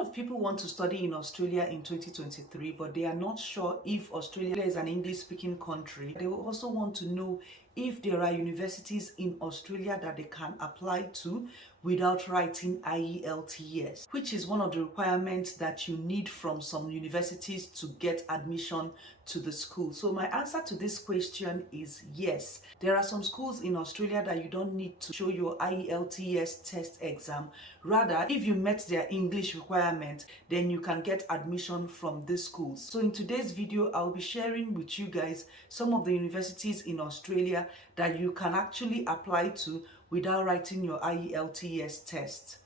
lot of people want to study in Australia in 2023, but they are not sure if Australia is an English-speaking country. They will also want to know if there are universities in Australia that they can apply to without writing IELTS, which is one of the requirements that you need from some universities to get admission to the school. So my answer to this question is yes. There are some schools in Australia that you don't need to show your IELTS test exam. Rather, if you met their English requirement, then you can get admission from these schools. So in today's video, I'll be sharing with you guys some of the universities in Australia that you can actually apply to without writing your IELTS test.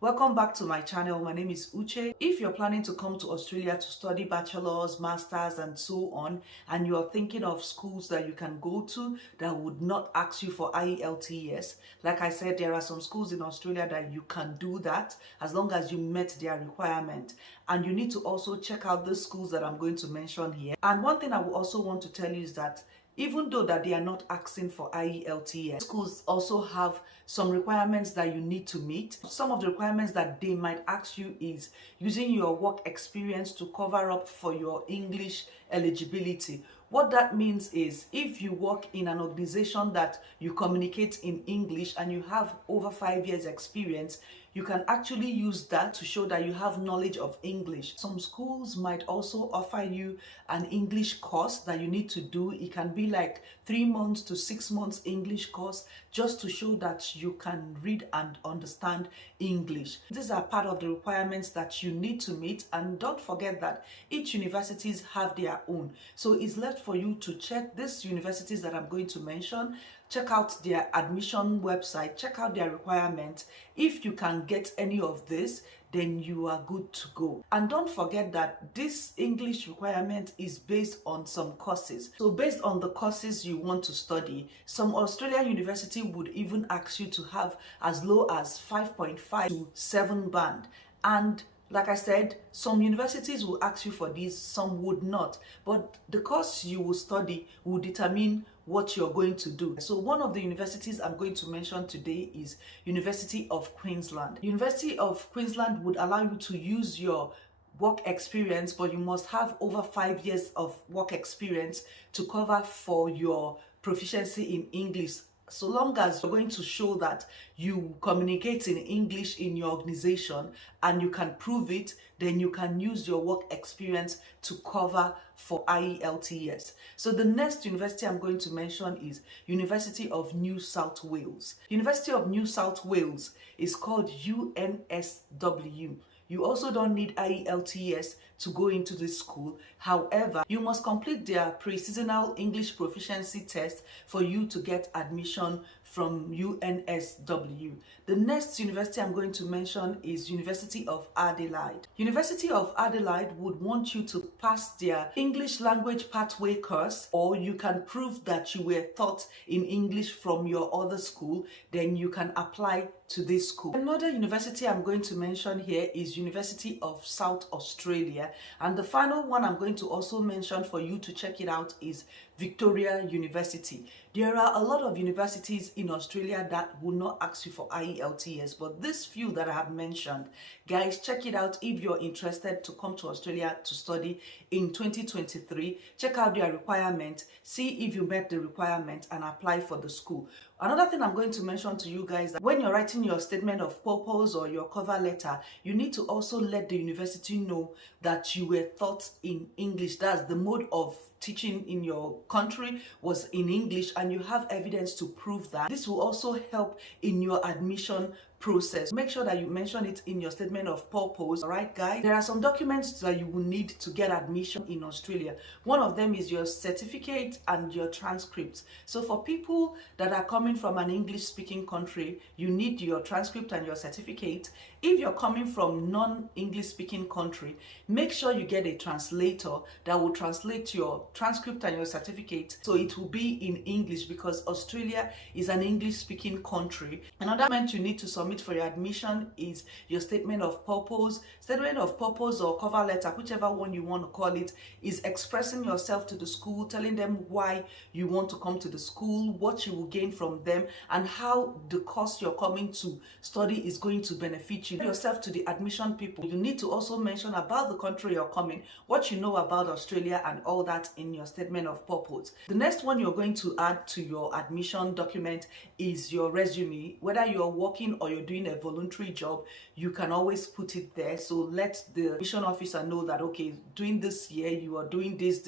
Welcome back to my channel. My name is Uche. If you're planning to come to Australia to study bachelor's, master's and so on, and you're thinking of schools that you can go to that would not ask you for IELTS, like I said, there are some schools in Australia that you can do that as long as you met their requirement. And you need to also check out the schools that I'm going to mention here. And one thing I will also want to tell you is that even though that they are not asking for IELTS, schools also have some requirements that you need to meet. Some of the requirements that they might ask you is using your work experience to cover up for your English eligibility. What that means is if you work in an organization that you communicate in English and you have over 5 years experience, you can actually use that to show that you have knowledge of English. Some schools might also offer you an English course that you need to do. It can be like 3 months to 6 months English course just to show that you can read and understand English. These are part of the requirements that you need to meet, and don't forget that each universities have their own. So it's left for you to check these universities that I'm going to mention, check out their admission website, check out their requirements. If you can get any of this, then you are good to go. And don't forget that this English requirement is based on some courses. So based on the courses you want to study, some Australian university would even ask you to have as low as 5.5 to 7 band. And like I said, some universities will ask you for this, some would not. But the course you will study will determine what you're going to do. So one of the universities I'm going to mention today is University of Queensland. University of Queensland would allow you to use your work experience, but you must have over 5 years of work experience to cover for your proficiency in English. So long as you're going to show that you communicate in English in your organization and you can prove it, then you can use your work experience to cover for IELTS. So the next university I'm going to mention is University of New South Wales. University of New South Wales is called UNSW. You also don't need IELTS to go into this school. However, you must complete their pre-seasonal English proficiency test for you to get admission from UNSW. The next university I'm going to mention is University of Adelaide. University of Adelaide would want you to pass their English language pathway course, or you can prove that you were taught in English from your other school, then you can apply to this school. Another university I'm going to mention here is University of South Australia, and the final one I'm going to also mention for you to check it out is Victoria University. There are a lot of universities in Australia that will not ask you for IELTS, but these few that I have mentioned, guys, check it out if you're interested to come to Australia to study in 2023. Check out their requirement, see if you met the requirement and apply for the school. Another thing I'm going to mention to you guys, that when you're writing your statement of purpose or your cover letter, you need to also let the university know that you were taught in English. That's the mode of teaching in your country was in English, and you have evidence to prove that. This will also help in your admission process. Make sure that you mention it in your statement of purpose. All right, guys, there are some documents that you will need to get admission in Australia. One of them is your certificate and your transcript. So for people that are coming from an English speaking country, you need your transcript and your certificate. If you're coming from non-English speaking country, make sure you get a translator that will translate your transcript and your certificate, so it will be in English because Australia is an English speaking country. Another document you need to submit for your admission is your statement of purpose. Statement of purpose or cover letter, whichever one you want to call it, is expressing yourself to the school, telling them why you want to come to the school, what you will gain from them, and how the course you're coming to study is going to benefit you. Yourself to the admission people. You need to also mention about the country you're coming, what you know about Australia, and all that in your statement of purpose. The next one you're going to add to your admission document is your resume. Whether you're working or you're doing a voluntary job, you can always put it there. So let the admission officer know that, okay, during this year you are doing this,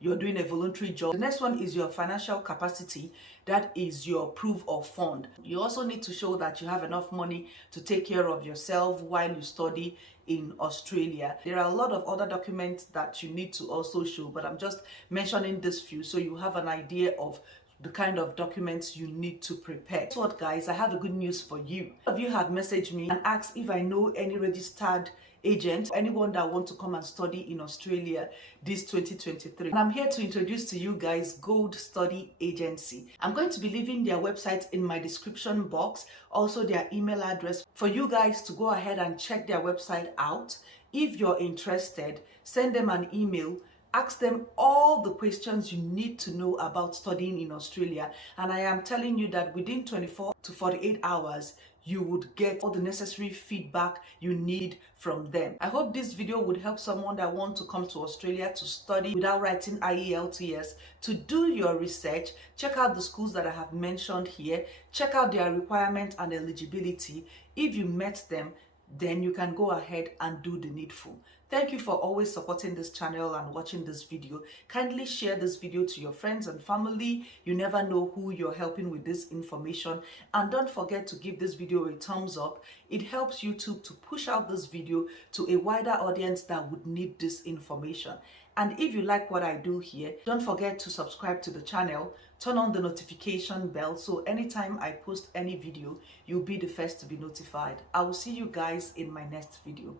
you're doing a voluntary job. The next one is your financial capacity. That is your proof of fund. You also need to show that you have enough money to take care of yourself while you study in Australia. There are a lot of other documents that you need to also show, but I'm just mentioning this few so you have an idea of the kind of documents you need to prepare. Guess what, guys? I have a good news for you. Some of you have messaged me and asked if I know any registered agent, anyone that want to come and study in Australia this 2023. And I'm here to introduce to you guys Gold Study Agency. I'm going to be leaving their website in my description box, also their email address for you guys to go ahead and check their website out. If you're interested, send them an email. Ask them all the questions you need to know about studying in Australia, and I am telling you that within 24 to 48 hours you would get all the necessary feedback you need from them. I hope this video would help someone that wants to come to Australia to study without writing IELTS. To do your research, check out the schools that I have mentioned here, check out their requirements and eligibility. If you met them, then you can go ahead and do the needful. Thank you for always supporting this channel and watching this video. Kindly share this video to your friends and family. You never know who you're helping with this information. And don't forget to give this video a thumbs up. It helps YouTube to push out this video to a wider audience that would need this information. And if you like what I do here, don't forget to subscribe to the channel, turn on the notification bell so anytime I post any video, you'll be the first to be notified. I will see you guys in my next video.